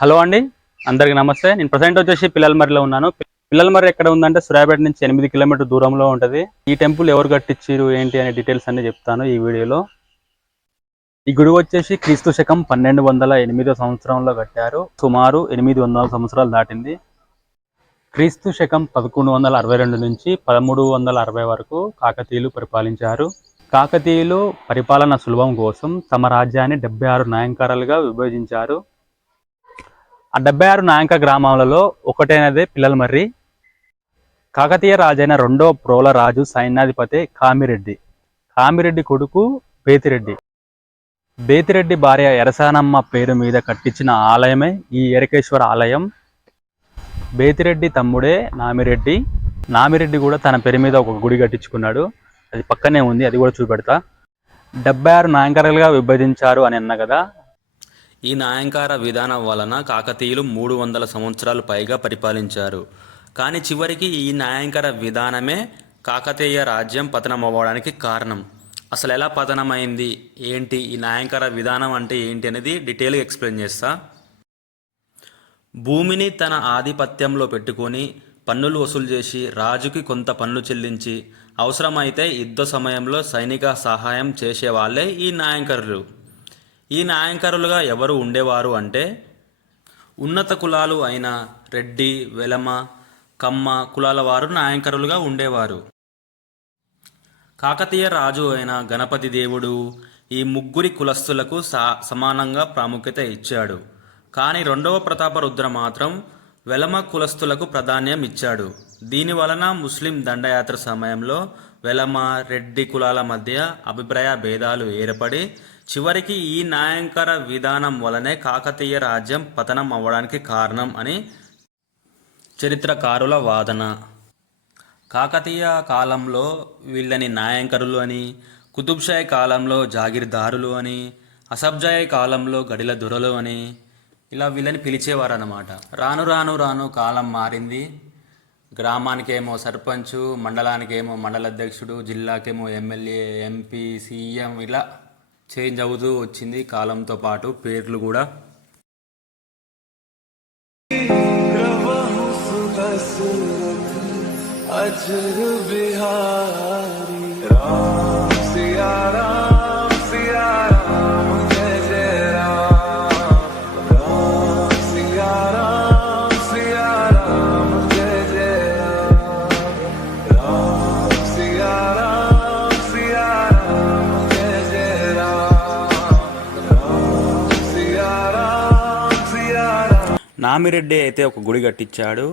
Hello అండి, అందరికి నమస్తే. నేను ప్రజెంట్ వచ్చేసి పిల్లలమర్రిలో ఉన్నాను. పిల్లలమర్రి ఎక్కడ ఉందంటే సూర్యాపేట నుంచి 8 కిలోమీటర్ దూరంలో ఉంటుంది. ఈ టెంపుల్ ఎవరు కట్టించారు ఏంటి అనే డీటెయిల్స్ అన్ని చెప్తాను ఈ వీడియోలో. ఈ గుడి వచ్చేసి క్రీస్తు శకం 1208 సంవత్సరంలో కట్టారు. సుమారు 800 సంవత్సరాలు దాటింది. క్రీస్తు శకం 1162 నుంచి 1360 వరకు కాకతీయులు పరిపాలించారు. కాకతీయులు పరిపాలన సులభం కోసం తమ రాజ్యాన్ని 76 నాయంకారాలుగా విభజించారు. ఆ 76 నాయంక గ్రామాలలో ఒకటైనదే పిల్లలమర్రి. కాకతీయ రాజైన రెండవ ప్రోల రాజు సైన్యాధిపతి కామిరెడ్డి కొడుకు బేతిరెడ్డి. బేతిరెడ్డి భార్య ఎరసానమ్మ పేరు మీద కట్టించిన ఆలయమే ఈ ఎరకేశ్వర ఆలయం. బేతిరెడ్డి తమ్ముడే నామిరెడ్డి కూడా తన పేరు మీద ఒక గుడి కట్టించుకున్నాడు. అది పక్కనే ఉంది, అది కూడా చూపెడతా. 76 నాయంకరాలుగా విభజించారు అని అన్న కదా. ఈ నాయంకార విధానం వలన కాకతీయులు 300 సంవత్సరాలు పైగా పరిపాలించారు. కానీ చివరికి ఈ నాయంకార విధానమే కాకతీయ రాజ్యం పతనం అవ్వడానికి కారణం. అసలు ఎలా పతనమైంది ఏంటి, ఈ నాయంకార విధానం అంటే ఏంటి అనేది డీటెయిల్గా ఎక్స్ప్లెయిన్ చేస్తా. భూమిని తన ఆధిపత్యంలో పెట్టుకొని పన్నులు వసూలు చేసి రాజుకి కొంత పన్ను చెల్లించి అవసరమైతే యుద్ధ సమయంలో సైనిక సహాయం చేసేవాళ్ళే ఈ నాయంకరులు. ఈ నాయంకరులుగా ఎవరు ఉండేవారు అంటే ఉన్నత కులాలు అయిన రెడ్డి, వెలమ, కమ్మ కులాల వారు నాయంకరులుగా ఉండేవారు. కాకతీయ రాజు అయిన గణపతి దేవుడు ఈ ముగ్గురి కులస్తులకు సమానంగా ప్రాముఖ్యత ఇచ్చాడు. కానీ రెండవ ప్రతాపరుద్ర మాత్రం వెలమ కులస్తులకు ప్రాధాన్యం ఇచ్చాడు. దీని వలన ముస్లిం దండయాత్ర సమయంలో వెలమ, రెడ్డి కులాల మధ్య అభిప్రాయ భేదాలు ఏర్పడి చివరికి ఈ నాయంకర విధానం వలనే కాకతీయ రాజ్యం పతనం అవ్వడానికి కారణం అని చరిత్రకారుల వాదన. కాకతీయ కాలంలో వీళ్ళని నాయంకరులు అని, కుతుబ్షాహీ కాలంలో జాగీర్దారులు అని, అసబ్జాహీ కాలంలో గడిల దొరలు అని ఇలా వీళ్ళని పిలిచేవారు అన్నమాట. రాను రాను రాను కాలం మారింది. గ్రామానికేమో సర్పంచు, మండలానికేమో మండల అధ్యక్షుడు, జిల్లాకేమో ఎమ్మెల్యే, ఎంపీ, సీఎం ఇలా చేంజ్ అవుతూ వచ్చింది కాలంతో పాటు పేర్లు కూడా. నామిరెడ్డి అయితే ఒక గుడి కట్టించాడు.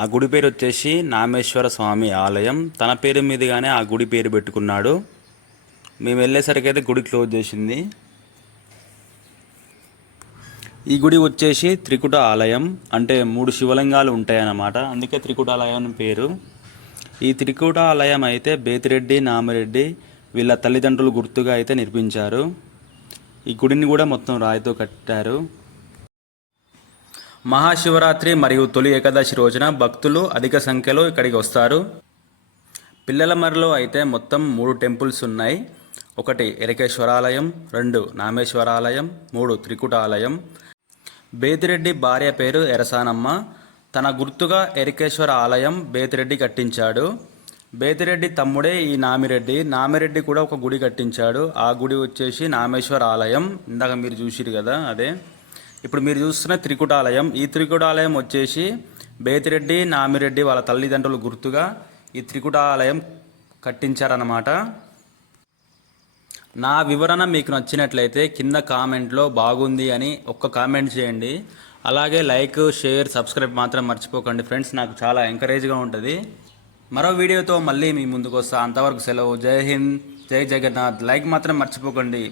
ఆ గుడి పేరు వచ్చేసి నామేశ్వర స్వామి ఆలయం. తన పేరు మీదుగానే ఆ గుడి పేరు పెట్టుకున్నాడు. మేము వెళ్ళేసరికి అయితే గుడి క్లోజ్ చేసింది. ఈ గుడి వచ్చేసి త్రికుట ఆలయం, అంటే 3 శివలింగాలు ఉంటాయన్నమాట. అందుకే త్రికుటాలయం అని పేరు. ఈ త్రికుట ఆలయం అయితే బేతిరెడ్డి, నామిరెడ్డి వీళ్ళ తల్లిదండ్రులు గుర్తుగా అయితే నిర్మించారు. ఈ గుడిని కూడా మొత్తం రాయితో కట్టారు. మహాశివరాత్రి మరియు తొలి ఏకాదశి రోజున భక్తులు అధిక సంఖ్యలో ఇక్కడికి వస్తారు. పిల్లలమర్రిలో అయితే మొత్తం 3 టెంపుల్స్ ఉన్నాయి. 1 ఎరకేశ్వరాలయం, 2 నామేశ్వరాలయం, 3 త్రికుటాలయం. బేతిరెడ్డి భార్య పేరు ఎరసానమ్మ. తన గుర్తుగా ఎరకేశ్వర ఆలయం బేతిరెడ్డి కట్టించాడు. బేతిరెడ్డి తమ్ముడే ఈ నామిరెడ్డి కూడా ఒక గుడి కట్టించాడు. ఆ గుడి వచ్చేసి నామేశ్వర ఆలయం. ఇందాక మీరు చూసిరు కదా, అదే ఇప్పుడు మీరు చూస్తున్న త్రికుటాలయం. ఈ త్రికుటాలయం వచ్చేసి బేతిరెడ్డి, నామిరెడ్డి వాళ్ళ తల్లిదండ్రులు గుర్తుగా ఈ త్రికుటాలయం కట్టించారన్నమాట. నా వివరణ మీకు నచ్చినట్లయితే కింద కామెంట్లో బాగుంది అని ఒక్క కామెంట్ చేయండి. అలాగే లైక్, షేర్, సబ్స్క్రైబ్ మాత్రం మర్చిపోకండి ఫ్రెండ్స్, నాకు చాలా ఎంకరేజ్గా ఉంటుంది. మరో వీడియోతో మళ్ళీ మీ ముందుకు వస్తా. అంతవరకు సెలవు. జై హింద్, జై జగన్నాథ్. లైక్ మాత్రం మర్చిపోకండి.